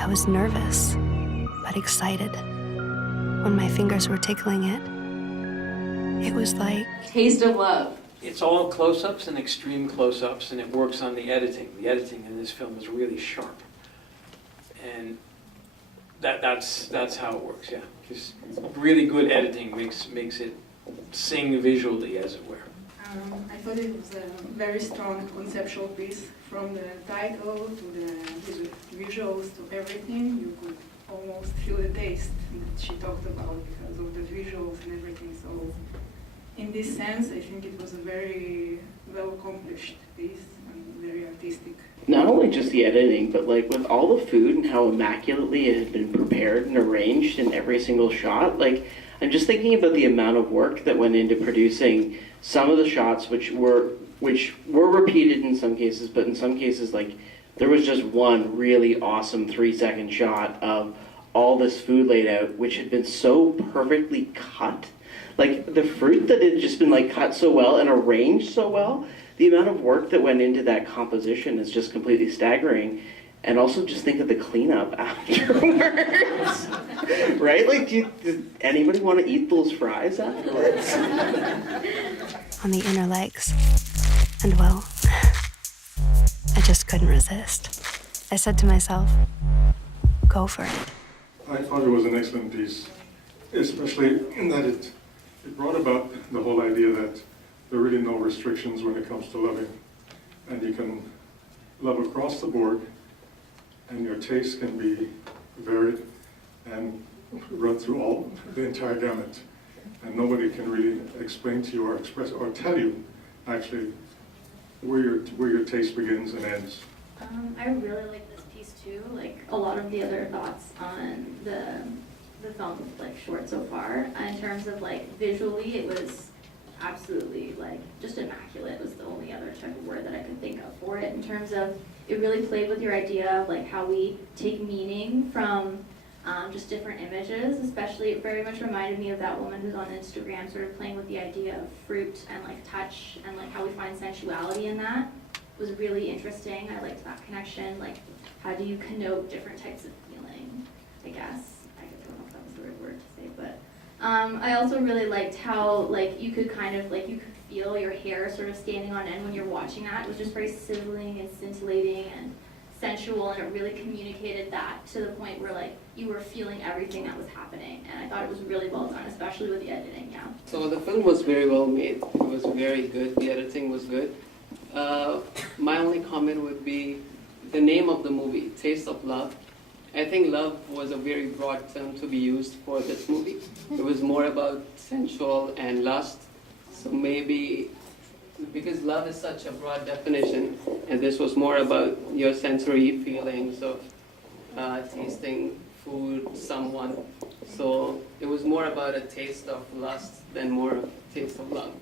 I was nervous, but excited. When my fingers were tickling it, it was like... Taste of Love. It's all close-ups and extreme close-ups, and it works on the editing. The editing in this film is really sharp. And that's how it works, yeah. Just really good editing makes it sing visually, as it were. I thought it was a very strong conceptual piece, from the title to the visuals to everything. You could almost feel the taste that she talked about because of the visuals and everything. So in this sense, I think it was a very well accomplished piece and very artistic. Not only just the editing, but like with all the food and how immaculately it had been prepared and arranged in every single shot, like I'm just thinking about the amount of work that went into producing some of the shots which were repeated in some cases, but in some cases like there was just one really awesome 3-second shot of all this food laid out, which had been so perfectly cut. Like the fruit that had just been like cut so well and arranged so well, the amount of work that went into that composition is just completely staggering. And also just think of the cleanup afterwards. Right? Like, does anybody want to eat those fries afterwards? on the inner legs. And well, I just couldn't resist. I said to myself, go for it. I thought it was an excellent piece, especially in that it brought about the whole idea that there are really no restrictions when it comes to loving. And you can love across the board, and your taste can be varied and run through the entire gamut. And nobody can really explain to you or express or tell you actually where your taste begins and ends. I really like this piece too. Like a lot of the other thoughts on the film, like short so far. In terms of like visually, it was absolutely like just immaculate was the only other type of word that I could think of for it. In terms of it really played with your idea of like how we take meaning from just different images. Especially, it very much reminded me of that woman who's on Instagram, sort of playing with the idea of fruit and like touch and like how we find sensuality in that. It was really interesting. I liked that connection. Like, how do you connote different types of feeling? I guess I don't know if that was the right word to say, but I also really liked how like you could kind of like you could feel your hair sort of standing on end when you're watching that. It was just very sizzling and scintillating and sensual, and it really communicated that to the point where like you were feeling everything that was happening, and I thought it was really well done, especially with the editing. Yeah. So the film was very well made. It was very good. The editing was good. My only comment would be the name of the movie, Taste of Love. I think love was a very broad term to be used for this movie. It was more about sensual and lust. So maybe because love is such a broad definition, and this was more about your sensory feelings of tasting food, someone. So it was more about a taste of lust than more a taste of love.